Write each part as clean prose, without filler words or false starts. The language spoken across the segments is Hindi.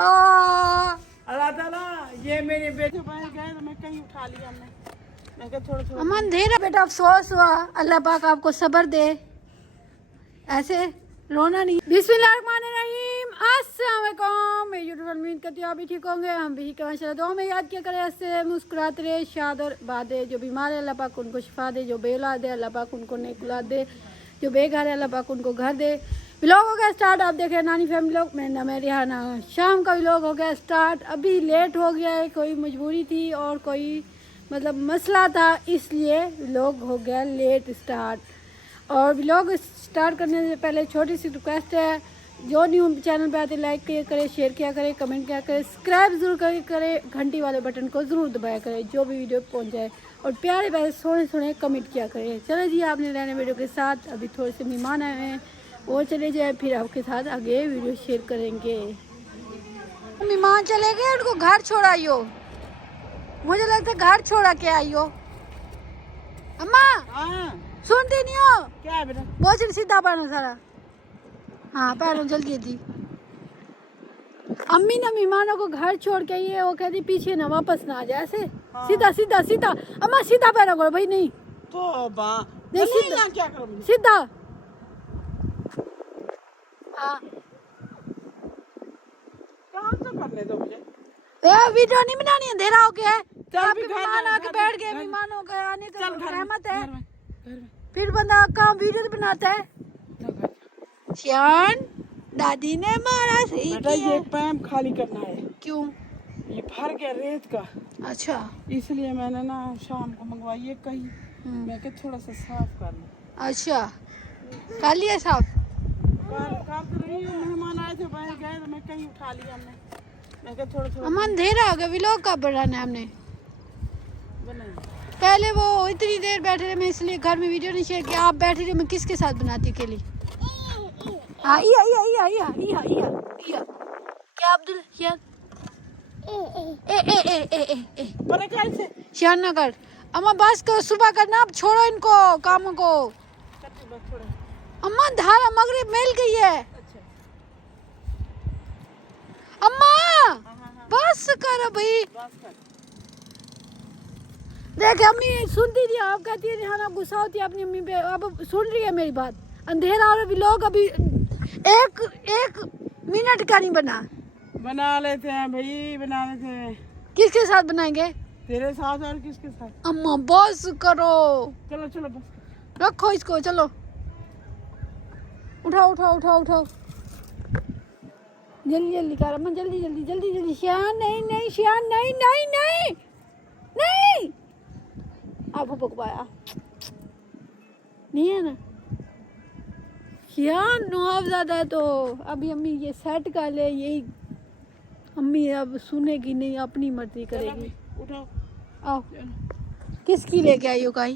अल्लाह ताला ये मेरे बेटे भाई गए तो मैं कहीं उठा लिया मैं कहा थोड़ा अमन अंधेरा बेटा अफसोस हुआ। अल्लाह पाक आपको सब्र दे, ऐसे रोना नहीं। बिस्मिल्लाहिर्रहमानिर्रहीम। अस्सलाम वालेकुम। मैं यूट्यूब उम्मीद करती हूँ आप भी ठीक होंगे, हम भी ठीक हैं। दुआ में याद किया करें, ऐसे मुस्कुराते रहे, शाद और बात है। जो बीमार है अल्लाह पाक उनको शिफा दे, जो बेऔलाद है अल्लाह पाक उनको नेक औलाद दे, जो बेघर है अल्लाह पाक उनको घर दे। व्लॉग हो गया स्टार्ट, आप देख रहे हैं नानी फैमिली लोग। मेरा नाम है रिहाना। शाम का व्लॉग हो गया स्टार्ट, अभी लेट हो गया है, कोई मजबूरी थी और कोई मतलब मसला था, इसलिए व्लॉग हो गया लेट स्टार्ट। और व्लॉग स्टार्ट करने से पहले छोटी सी रिक्वेस्ट है, जो न्यू चैनल पे आते लाइक किया करें, शेयर किया करें, कमेंट किया करें, सब्सक्राइब जरूर करें, घंटी वाले बटन को ज़रूर दबाया करें, जो भी वीडियो पहुंच जाए। और प्यारे प्यारे सोने सोने कमेंट किया करें। चलो जी, आपने रहने वीडियो के साथ अभी थोड़े से मेहमान आए हैं, वो चले जाए, फिर आपके साथ आगे वीडियो शेयर करेंगे। मेहमान चले गए, उनको घर छोड़ आई हो, मुझे लगता है घर छोड़ा के आई हो। अम्मा सुनती नहीं हो क्या है बेटा? बहुत सीधा पहनो सारा। हाँ पहनो जल्दी जल्दी। अम्मी ना मेहमानों को घर छोड़ के ये वो कहती पीछे ना वापस ना आ जाए, ऐसे सीधा सीधा सीधा। अम्मा सीधा पहनो करो भाई। नहीं तो देख सीधा, क्या करूँ सीधा। हाँ काम तो करने दो मुझे। वीडियो नहीं बनानी, अंधेरा हो गया है। आपके घर मेहमान में, आके घर बैठ में, गए, घर में। मेहमानों के आने चल तो घर रहमत है। में। फिर बंदा काम वीडियो तो बनाता है। श्यान दादी ने मारा सही बेटा किया। ये पैप खाली करना है, क्यों? ये भर गया रेत का, अच्छा इसलिए मैंने ना शाम को मंगवाई है कहीं, मैं क्या थोड़ा सा साफ कर लूं। अच्छा कर लिया साफ। काम तो नहीं है, मेहमान आए थे बाहर गए तो मैं कहीं उठा लिया मैं क्या थोड़ा अमन अंधेरा हो गया, व्लॉग कब बनाना है हमने? बनाई। पहले वो इतनी देर बैठे रहे, मैं इसलिए घर में वीडियो नहीं शेयर किया। आप बैठे रहे, मैं किसके साथ बनाती अकेली? हाँ या क्या अब्दुल शियान ए पर कैसे शियान ना कर। अम्मा बस करो, सुबह करना, अब छोड़ो इनको कामों को। अम्मा धारा मगरिब मिल गई है। अच्छा अम्मा बस करो भाई। बस कर। देख अम्मी सुनती थी, आप कहती है रिहाना गुस्सा होती है अपनी अम्मी पे, अब सुन रही है मेरी बात। अंधेरा और व्लॉग अभी एक मिनट का नहीं बना लेते हैं भाई, बना लेते हैं। किसके साथ बनाएंगे? तेरे साथ और किसके साथ? अम्मा बस करो, चलो चलो बस रखो इसको, चलो उठाओ जल्दी जल्दी कर अम्मा, जल्दी। श्यान नहीं श्यान नहीं आप पकवाया नहीं है ना श्यान, नुआब ज्यादा है तो अभी अम्मी ये सेट कर ले, यही अम्मी अब सुनेगी नहीं, अपनी मर्जी करेगी। उठाओ आओ, किसकी लेके आई हो गाय?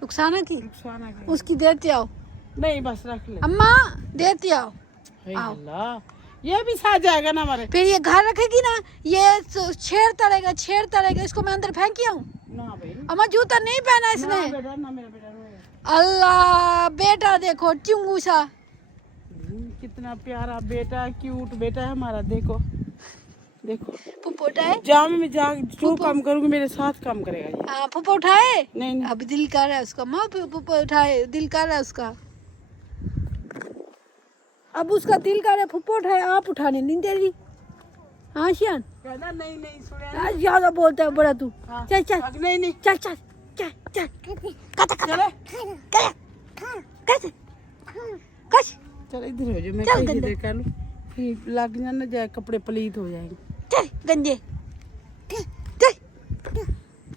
रुखसाना की? रुखसाना की। उसकी देते आओ। नहीं बस रख ले अम्मा देते आओ। आओ अल्लाह, ये भी साथ जाएगा ना हमारे। फिर ये घर रखेगी ना, ये छेड़ता रहेगा, इसको मैं अंदर फेंकी आऊं? ना भाई, अम्मा जूता नहीं पहना इसने। ना बेटा, ना मेरा बेटा रोएगा। अल्लाह बेटा देखो चुंगू सा, कितना प्यारा बेटा, क्यूट बेटा है हमारा। देखो फुप्पो उठाए, जाम में जा जो काम करूंगी मेरे साथ काम करेगा ये। हाँ फुप्पो उठाए। नहीं अब दिल कर रहा है उसका, माँ फुप्पो उठाए, दिल कर रहा है उसका। अब उसका दिल कर रहा है फुप्पो उठाए, आप उठाने नहीं दे रही। हाँ शियान कहना नहीं सुने आज ज्यादा बोलता है बड़ा तू। हाँ। चल नहीं चल चल इधर हो जाओ, मैं चल कहीं गंदे। इधर कर लूं, फिर लग ना जाए, कपड़े पलीत हो जाएंगे। चल गंदे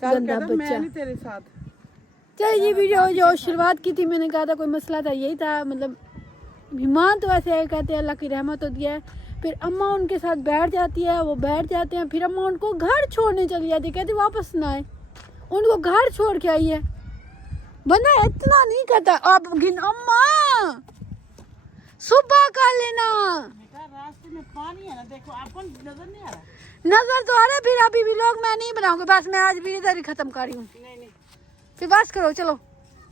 गंदा बच्चा। मैं नहीं तेरे साथ। चल ये वीडियो जो शुरुआत की थी, मैंने कहा था कोई मसला था, यही था। मतलब मेहमान तो ऐसे कहते हैं अल्लाह की रहमत होती है। फिर अम्मा उनके साथ बैठ जाती है, वो बैठ जाते हैं, फिर अम्मा उनको घर छोड़ने चली जाती है, कहती वापस ना आए, उनको घर छोड़ के आई है। बंदा इतना नहीं करता। अब गिन अम्मा, सुबह कर लेना। रास्ते में पानी है ना, देखो आपको नजर नहीं आ रहा? नजर तो आ रहा है। फिर अभी भी लोग मैं नहीं बनाऊंगी, बस मैं आज भी इधर ही खत्म कर रही हूँ। नहीं फिर बस करो, चलो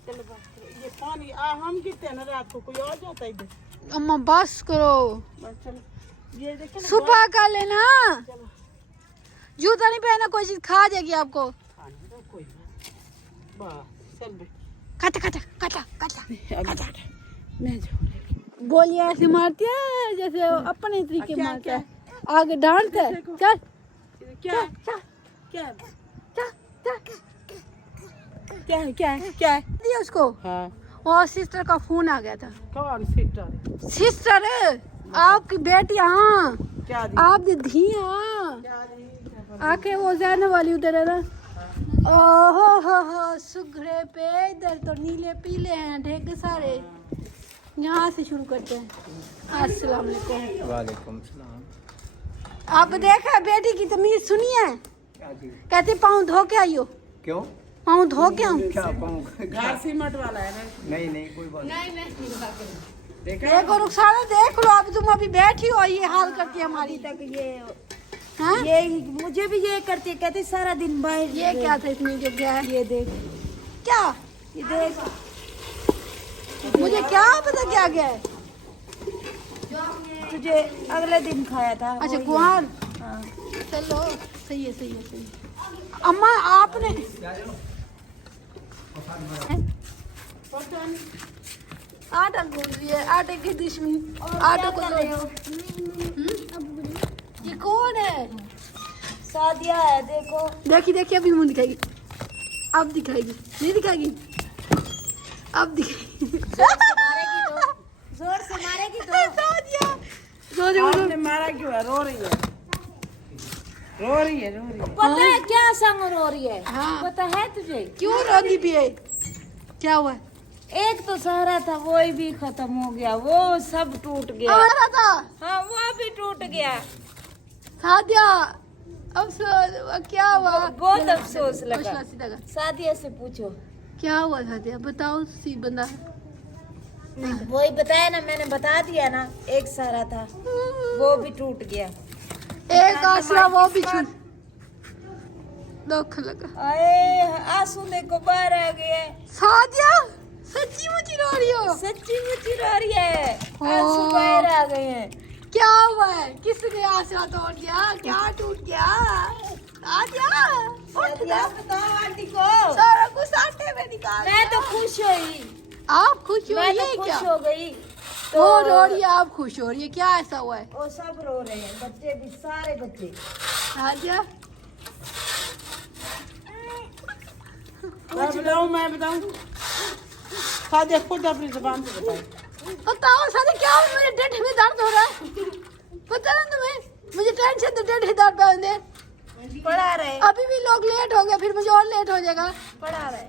चलो बस करो। ये पानी हम गिरते हैं ना रात को, कोई और जाता है इधर। अम्मा बस करो। बस चलो ये देखे ना, सुबह कर लेना। चलो जूता नहीं पहना, कोई चीज खा जाएगी आपको। खाने दो, कोई बात बस चल बे। कटा कटा कटा कटा आगे बैठ, मैं जाऊँ। गोलियां ऐसे मारती है जैसे अपने तरीके क्या- मारता है, आगे डांटता है। चल क्या चल क्या चल चल क्या है क्या है क्या है? दिया उसको। हाँ और सिस्टर का फोन आ गया था। कौन सिस्टर? सिस्टर आपकी बेटी, हाँ क्या दी? आप दी हाँ क्या दी? आके वो जैन वाली उधर है ना। ओहो हो सुघरे पे इधर तो नीले पीले हैं ढेग सारे। यहाँ से शुरू करते हैं। अस्सलाम वालेकुम। वालेकुम सलाम। आप देखा बेटी की तमीज सुनी है? कहते पाँव धो के आइयो। क्यों? पाँव धो के आऊँ। क्या पाऊँ? घर सीमेंट वाला है ना? नहीं नहीं कोई बात नहीं। देखा देखो रुखसाना देख लो, अब तुम अभी बैठी हो ये हाल करती है हमारी। तक ये हाँ? ये मुझे भी ये करती है, कहती सारा दिन बाहर। ये क्या था इसमें जो गया है? ये देख, क्या ये देख, मुझे क्या पता क्या गया है। तुझे अगले दिन खाया था। अच्छा वही। गुहार, हाँ। चलो सही है सही है सही है। अम्मा आपने आटा गूंद लिया, आटे की डिश में आटे को ये कौन है? सादिया है, देखो। देखी देखी अभी मुंह दिखाएगी, अब दिखाएगी, नहीं दिखाएगी, अब दिखाएगी। मारेगी तो, जोर से मारेगी तो। सादिया, रो रो रो। आपने मारा क्यों है? रो रही है, रो रही है, रो रही है। पता है क्या संग रो रही है? हाँ। पता है तुझे? क्यों रोती भी है? क्या हुआ? एक तो सहारा था, वो भी खत्म हो गया, वो सब टूट गया। आ रहा था हाँ, वो भी टूट गया। सादिया, अफसोस क्या हुआ? बहुत अफसोस लगा। कुछ सीधा कर। सादिया से पूछो। क्या हुआ सादिया, बताओ सी बंदा। वही बताया ना, मैंने बता दिया ना। एक सहारा था, वो भी टूट गया। एक आसरा वो भी छूट, दुख लगा। अरे आंसू देखो बाहर आ गए। सादिया सच्ची मुझी रो रही हो? सच्ची मुच्ची रो रही है, ओ। आंसू बाहर आ गए हैं। क्या हुआ है? किसने आसरा तोड़ दिया? क्या टूट गया? सादिया उठ जा। बताओ आंटी को। सारा कुछ आटे में निकाल। मैं तो खुश हुई, आप खुश हो? मैं ये तो क्या? खुश हो गई। वो रो रही है, आप खुश हो रही है, क्या ऐसा हुआ है? वो सब रो रहे हैं, बच्चे भी, सारे बच्चे। सादिया मैं बताऊं सादिया खुद अपनी जुबान से बताए। बताओ सादिया क्या हुआ? मेरे ढिड में दर्द हो रहा है, पता ना तुम्हें? मुझे टेंशन तो ढिड में दर्द है। पढ़ा रहे, अभी भी लोग लेट हो गए, फिर मुझे और लेट हो जाएगा। पढ़ा रहे।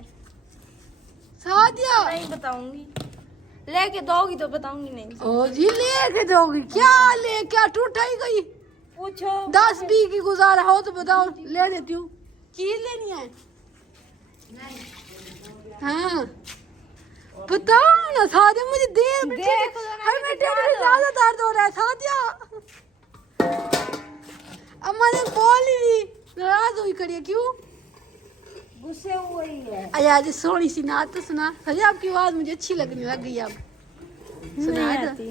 सादिया नहीं बताऊंगी, लेके दोगी तो बताऊंगी नहीं। ओ जी लेके दोगी क्या? ले क्या टूट ही गई? पूछो। 10-20 की गुजारा हो तो बताओ, ले लेती हूँ। चीज लेनी है? हाँ बताओ ना सादिया, मुझे देर में अरे मेरे ढिड में ज्यादा दर्द हो रहा है सादिया। अम्मा ने बोल ही दी, नाराज हुई करिए क्यों? गुस्से हुए ही है। अरे आज सोनी सी नात तो सुना। सही आपकी आवाज मुझे अच्छी लगने लग गई अब। सुनाया था? आती।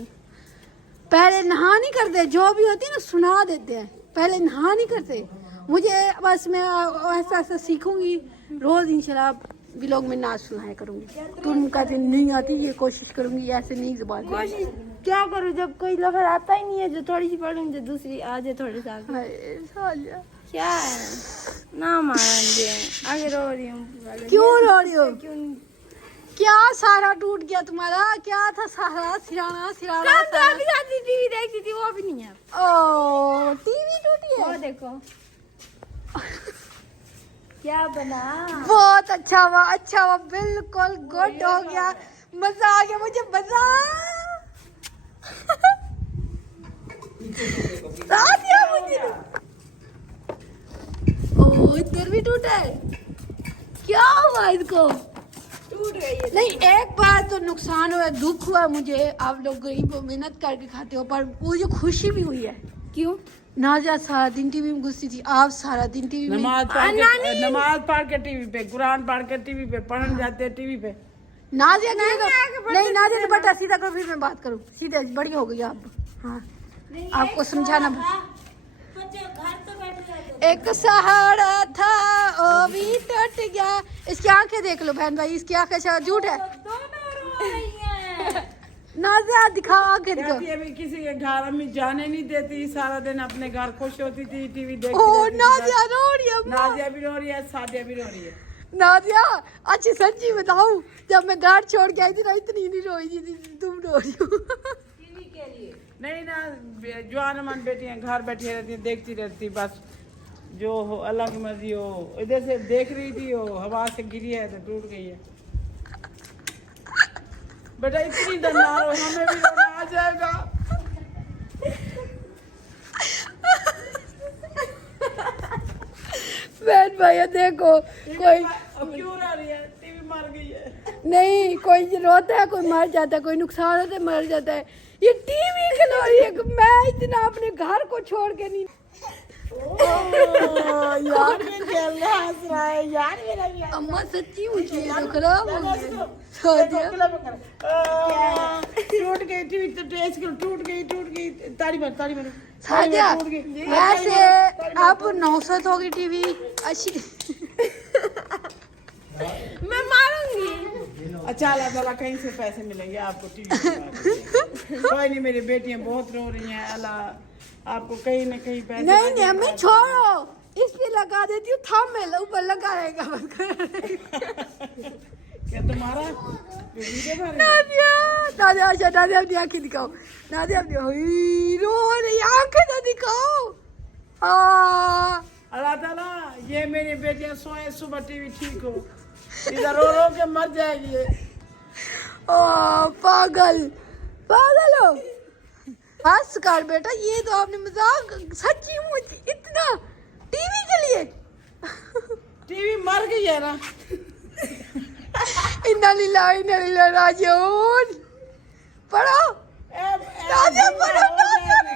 पहले नहा नहीं करते, जो भी होती है ना सुना देते हैं, पहले नहा नहीं करते। मुझे बस मैं ऐसा ऐसा सीखूंगी, रोज इंशाल्लाह व्लॉग में नाच सुनाया करूंगी। तुम कहते नहीं आती, ये कोशिश करूंगी ऐसे नहीं जुबान। कोशिश क्या करूँ जब कोई लफर आता ही नहीं है। जो थोड़ी सी पढ़ूंगी तो दूसरी आ जाए थोड़ी सा आगे। हाय सालिया, क्या है ना मारेंगे, आगे रो रही हूँ। क्यों रो रही हो? क्यों? क्या सारा टूट गया तुम्हारा? क्या था सारा? सिराना सिराना सारा? टीवी देखती थी, वो भी नहीं है। ओ टीवी टूटी वो है? देखो क्या बना। बहुत अच्छा हुआ, अच्छा हुआ, बिल्कुल गुड हो गया, मजा आ गया मुझे, मजा। सादिया मुझे ओ इधर भी टूटा है, क्या हुआ इसको? टूट गई है। नहीं एक बार तो नुकसान हुआ, दुख हुआ मुझे। आप लोग गरीब हो, मेहनत करके खाते हो, पर मुझे खुशी भी हुई है। क्यों? नाजिया सारा दिन टीवी में घुसती थी, आप सारा दिन टीवी में। नमाज पढ़ के टीवी पे, कुरान पढ़ के टीवी पे, पढ़ने जाते हैं टीवी पे। नाजिया नहीं, नाजिया ने बटा सीधा करो, फिर मैं बात करूँ सीधे, बड़ी हो गई आप। हाँ आपको समझाना तो जो घर तो बैठे रहते एक सहारा था ओ भी टूट गया। इसकी आंखें देख लो बहन भाई, इसकी आंखें शायद झूठ है। दोनों रो रही हैं। नाज़िया दिखाओ आंखें दिखाओ। कहती है अभी किसी के घर अम्मी जाने नहीं देती, सारा दिन अपने घर खुश होती थी, टीवी देखती ओ रहती थी। नाज़िया रो रही है। नाजिया भी रो रही है, सादिया भी रो रही है। नाज़िया अच्छी सच्ची बताऊं, जब मैं घर छोड़ के आई थी ना इतनी नहीं रोई थी तुम रो रही हो। टीवी के लिए नहीं ना, जवान मन बेटियां घर बैठी रहती हैं, देखती रहती, बस जो हो अल्लाह की मर्जी हो। इधर से देख रही थी, वो हवा से गिरी है तो टूट गई है। बेटा इतनी डरना रो, हमें भी रोना आ जाएगा। बहन भैया देखो कोई अब क्यों रो रही है? टीवी मर गई है। नहीं, कोई रोता है, कोई मर जाता है, कोई नुकसान होता है, मर जाता है। ये टीवी के लोरी है। मैं इतना अपने घर को छोड़ के नहीं। यार मैं खेल रहा हंस रहा है यार, मेरा भी अम्मा सच्ची मुझे तो खराब हो गया। टूट गई टीवी, तो टेस्ट कर, टूट गई। ताड़ी मार सादिया टूट गई। वैसे अब 900 होगी टीवी अच्छी। मैं मारूंगी। अच्छा अल्लाह ताला कहीं से पैसे मिलेंगे आपको टीवी। कोई नहीं, मेरी बेटियां बहुत रो रही हैं, अल्लाह आपको कहीं ना कहीं पैसे। नहीं अम्मी छोड़ो, इस पे लगा देती हूँ, थंबनेल ऊपर लगा रहेगा बस। क्या तुम्हारा वीडियो बना रहे? नादिया अच्छा नादिया अपनी आंखें दिखाओ। नादिया अपनी रो रही आंखें तो दिखाओ। अल्लाह ताला ये मेरी बेटियां सोए सुबह टीवी ठीक हो, इधर रो रो के मर जाएगी ये। पागल हो। बस कर बेटा, ये तो आपने मजाक, सच्ची मुझे इतना टीवी के लिए। टीवी मर गई है ना। इन्ना लीला राजून पढ़ो। राजा पढ़ो।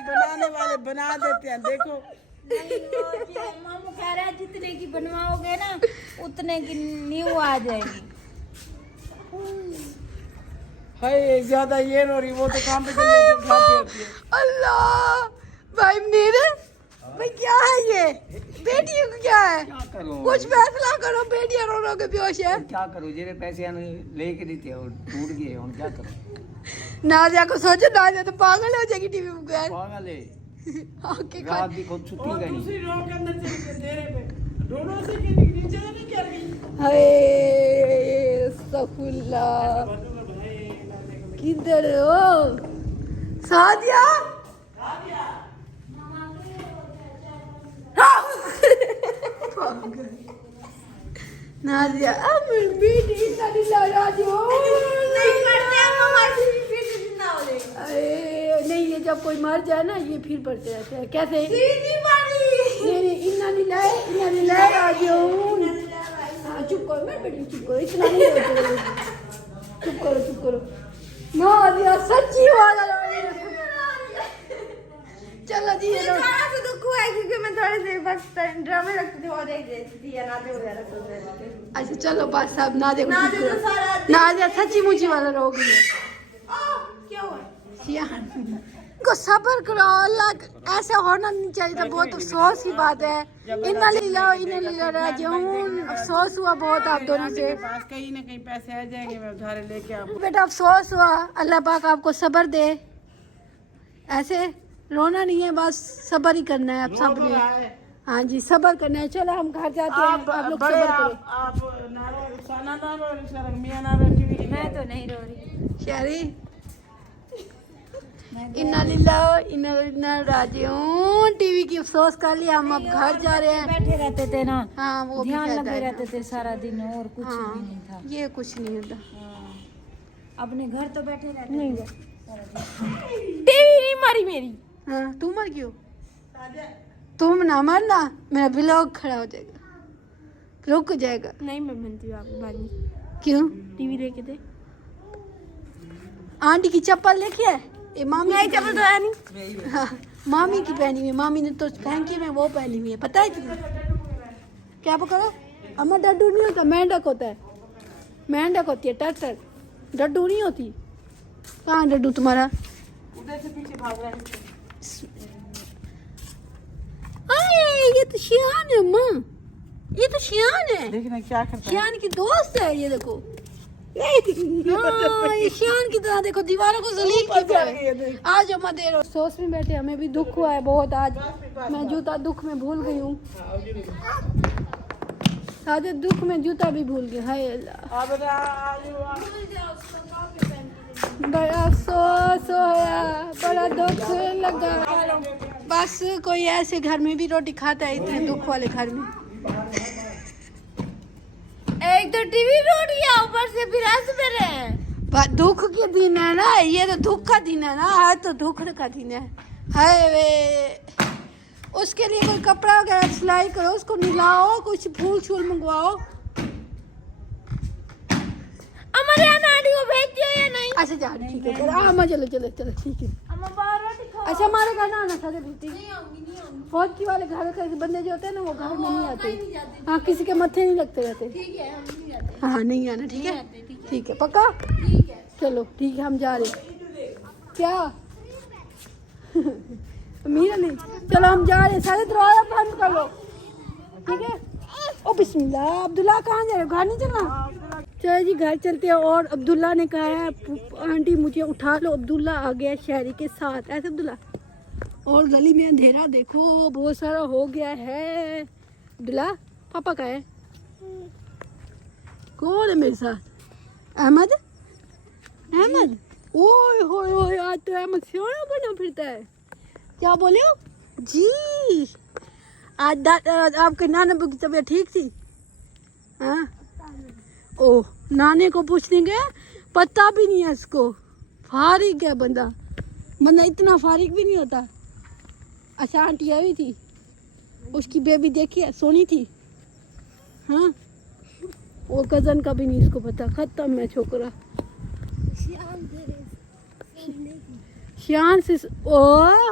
बनाने वाले बना देते हैं, देखो। मामू कह रहा है जितने की बनवाओगे ना उतने की न्यू आ जाएगी। हाय ज्यादा ये रो रही, वो तो काम पे चलने के खाती होती है। अल्लाह भाई मेरे भाई क्या है ये? बेटियों को क्या है? क्या करूं? कुछ फैसला करो, बेटियां रो रो के बेहोश है। क्या करूं? जेरे पैसे आने लेके देते हो, टूट गए, हम क्या करूं? नादिया को सोचो, नादिया तो पागल हो जाएगी टीवी में बगैर। पागल है, आंखें खा- रात भी खुद छुट्टी और करी। दूसरी रो के अंदर चली गई देरे पे, दोनों से के नीचे नहीं कर गई। हाय सफुल्ला किधर हो? सादिया नादिया अब बेटी नानी लड़ा दो। अरे नहीं, ये जब कोई मर जाए ना ये फिर पड़ते रहते हैं। कैसे? नहीं इन्ना नहीं लाए राजून। हाँ चुप करो, मैं बेटी चुप करो, इतना नहीं रोते। चुप करो। नादिया सच्ची वाला चलो जी ये लो। दुख हुआ है क्योंकि मैं थोड़े देर बस ड्रामे रखती थी और देख देती थी नाते वगैरह तो। अच्छा चलो बस अब नादिया को चुप करो। नादिया सच्ची मुझी वाला रो गई है। क्या हुआ? को सब्र करो, अल्लाह ऐसे होना नहीं चाहिए था। बहुत अफसोस की बात है। इन्ना लीला राजून, अफसोस हुआ बहुत आप दोनों से। पास कहीं ना कहीं पैसे आ जाएंगे, मैं उधारे लेके आपको। बेटा अफसोस हुआ, अल्लाह पाक आपको सब्र दे। ऐसे रोना नहीं है, बस सब्र ही करना है आप सब ने। हाँ जी सब्र करना है। चलो हम घर जाते हैं, आप लोग सब्र करो। आप ना रो, रुखसाना ना रो, रुखसाना मियां ना रो, टीवी मैं तो नहीं रो रही। शहरी इन्ना लीला राजून, टीवी की अफसोस कर लिया। हम अब घर जा रहे हैं। बैठे रहते थे ना, हाँ वो भी ध्यान कहता लगे है। रहते थे सारा दिन और कुछ भी हाँ नहीं था। ये कुछ नहीं होता। अपने घर तो बैठे रहते नहीं थे। टीवी नहीं मरी मेरी। हाँ तू मर क्यों? तुम ना मरना, मेरा ब्लॉग खड़ा हो जाएगा, रुक जाएगा। नहीं मैं बनती हूँ आपको बाद में। क्यों? टीवी लेके दे। आंटी की चप्पल देखी है? ये मामी की चप्पल तो है नहीं। हाँ, मामी की पहनी हुई है। मामी ने तो फैंकी में वो पहनी हुई है, पता है तुझे? क्या पकड़ो? अम्मा डड्डू नहीं होता, मेंढक होता है। मेंढक होती है टटर, डड्डू नहीं होती। कहाँ डड्डू तुम्हारा? उधर से पीछे भाग रहा है। अरे ये तो शियान है अम्मा, ये तो शियान है, देखना क्या करता है। शियान की दोस्त है ये देखो। हाँ, ये शियान की तरह देखो दीवारों को जलील किया है। आज अम्मा देर और सोच में बैठे, हमें भी दुख हुआ है बहुत आज। मैं जूता दुख में भूल गई हूँ, सादे दुख में जूता भी भूल गए। हाय अल्लाह, बड़ा अफसोस होया, बड़ा दुख लगा। बस कोई ऐसे घर में भी रोटी खाता है, इतने दुख वाले घर में। एक तो टीवी टूट गया, ऊपर से फिर हंस भी रहे हैं। दुख के दिन है ना, ये तो दुख का दिन है ना, आज तो दुख का दिन है। हाय वे, उसके लिए कोई कपड़ा वगैरह सिलाई करो, उसको मिलाओ, कुछ फूल छूल मंगवाओ। हमारे यहाँ आंटी को भेजती हो या नहीं? अच्छा जा, ठीक है, चलो हाँ चलो चलो चलो ठीक है। अच्छा हमारे घर ना आना था फौज की वाले घर के बंदे जो होते हैं ना, वो घर में नहीं आते। हाँ, किसी के मत्थे नहीं लगते रहते। ठीक है, हम नहीं आते। हाँ नहीं आना, ठीक है, ठीक है, पक्का, ठीक है, चलो ठीक है, हम जा रहे। क्या मीरा नहीं, चलो हम जा रहे, सारे दरवाजा बंद कर लो, ठीक है। ओ बिस्मिल्लाह, अब्दुल्ला कहाँ जा रहे हो, घर नहीं चलना? चलो जी घर चलते हैं। और अब्दुल्ला ने कहा है आंटी मुझे उठा लो, अब्दुल्ला आ गया शहरी के साथ, ऐसे अब्दुल्ला। और गली में अंधेरा देखो बहुत सारा हो गया है। अब्दुल्ला पापा का है, कौन है मेरे साथ? अहमद, अहमद, ओए होए होए, आज तो अहमद सियाना बना फिरता है। क्या बोले हो जी? आज आपके नाना की तबीयत ठीक थी? हाँ, ओह, नाने को पूछने गए, पता भी नहीं है इसको, फारिग है बंदा, बंदा इतना फारिग भी नहीं होता। अच्छा आंटी आई थी, उसकी बेबी देखी है, सोनी थी। हाँ, वो कजन का भी नहीं इसको पता, खत्म है छोकरा। श्यान से ओए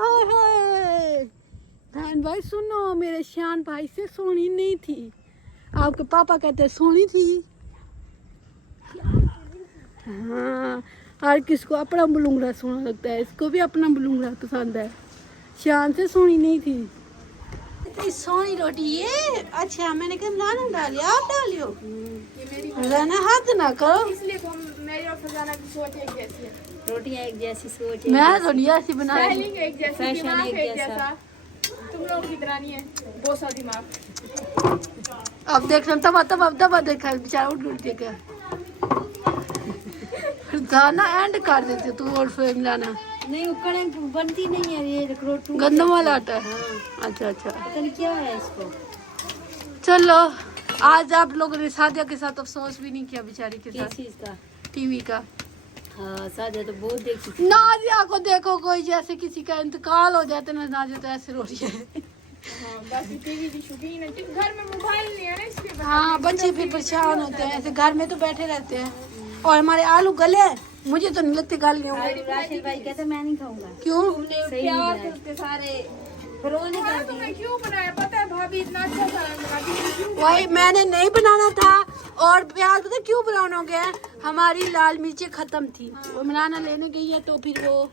बहन भाई सुनो, मेरे श्यान भाई से सोनी नहीं थी, आपके पापा कहते सोनी थी। हाँ, हर किसको अपना बुलूंगड़ा सोना लगता है, इसको भी अपना बुलूंगड़ा पसंद है। शान से सोनी नहीं थी, इतनी सोनी रोटी ये। अच्छा मैंने कहा लाना डाली, आप डालियो, राना हाथ ना करो, इसलिए मेरी और फरजाना की सोच एक जैसी है। रोटियां एक जैसी, सोच एक मैं तो नहीं ऐसी बना रही। स्टाइलिंग एक जैसी, फैशन दिमाग एक एक जैसा। जैसा। तुम लोग की तरह नहीं है, बहुत सा दिमाग। अब देख तब तब देखा बेचारा उठ उठ के दाना एंड कर देते तू, और फिर मिलाना नहीं, उकड़े बनती नहीं है ये रोटी, गंदम वाला आटा है। हाँ। अच्छा अच्छा, पता नहीं क्या है इसको। चलो आज आप लोगों ने सादिया के साथ अफसोस भी नहीं किया बेचारी के किस साथ, चीज का? टीवी का। हाँ, सादिया तो बहुत देखती थी। नादिया को देखो, कोई जैसे किसी का इंतकाल हो जाता है ना, नादिया तो ऐसे रो रही है। हाँ, बस टीवी की शौकीन है, घर में मोबाइल नहीं है ना इसलिए। हाँ, बच्चे फिर परेशान होते हैं, ऐसे घर में तो बैठे रहते हैं। और हमारे आलू गले हैं, मुझे तो नहीं लगते गल नहीं होंगे। राशिद भाई कहते मैं नहीं खाऊंगा। क्यों? सही प्यार है। करते सारे। फिर वो नहीं हाँ, खाती। तुमने क्यों बनाया पता है? भाभी इतना अच्छा खाना बनाती है, क्यों? वही मैंने नहीं बनाना था। और प्याज पता क्यों ब्राउन हो गया? हमारी लाल मिर्चें खत्म थी, वो बनाना लेने गई है तो फिर वो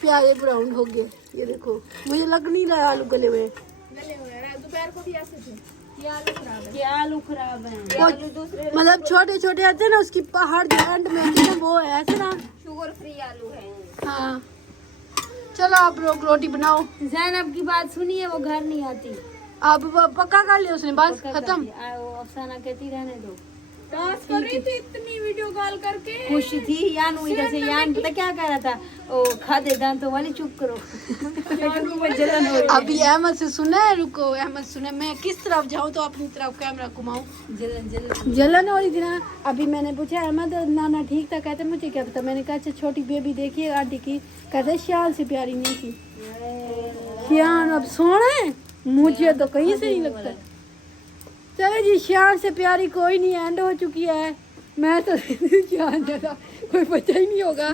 प्याज ब्राउन हो गए। ये देखो, मुझे लग नहीं रहा आलू गले हुए। गले हुए हैं, दोपहर को भी ऐसे थे। ये आलू खराब है। ये आलू खराब है। मतलब छोटे छोटे आते हैं ना, उसकी पहाड़ जो एंड में होती है ना, वो है ऐसे ना। शुगर फ्री आलू है। हाँ, चलो आप लोग रोटी बनाओ। जैनब की बात सुनिए, वो घर नहीं आती। अब पक्का कर लिया उसने, बस खत्म। वो अफसाना कहती रहने दो। डांस कर रही थी इतनी वीडियो कॉल करके। खुश थी यान हुई, जैसे यान पता क्या कह रहा था, ओ खादे दांतों वाली चुप करो। जलन हो रही है। अभी अहमद से सुना है, रुको अहमद सुना, मैं किस तरफ जाऊँ तो अपनी तरफ कैमरा घुमाऊँ। जलन हो रही थी ना। अभी मैंने पूछा अहमद नाना ठीक था? कहते मुझे क्या पता। मैंने कहा अच्छा छोटी बेबी देखिए आंटी की, कहते श्यान से प्यारी नहीं थी। श्यान अब सोना है, मुझे तो कहीं से नहीं लगता। चलो जी, श्यान से प्यारी कोई नहीं, एंड हो चुकी है। मैं तो श्यान जैसा कोई बच्चा ही नहीं होगा।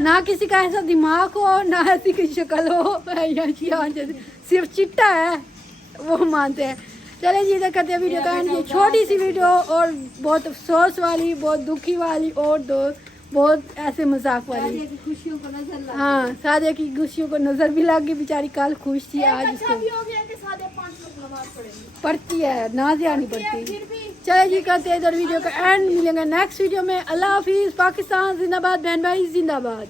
ना किसी का ऐसा दिमाग हो, ना ऐसी कोई शक्ल हो, या श्यान जैसे सिर्फ चिट्टा है वो मानते हैं। चले जी, इधर करते हैं वीडियो का एंड। ये छोटी सी वीडियो और बहुत अफसोस वाली, बहुत दुखी वाली और दो बहुत ऐसे मजाक वाली खुशियों को नजर हाँ सादिया की खुशियों को नजर भी लग गई बेचारी कल खुश थी आज अच्छा भी हो गया कि सादे 5 लोग नमाज पढ़ेंगे पढ़ती है नाजिया नहीं पढ़ती चले जी करते हैं इधर वीडियो का एंड मिलेंगे नेक्स्ट वीडियो में अल्लाह हाफिज पाकिस्तान जिंदाबाद बहन भाई जिंदाबाद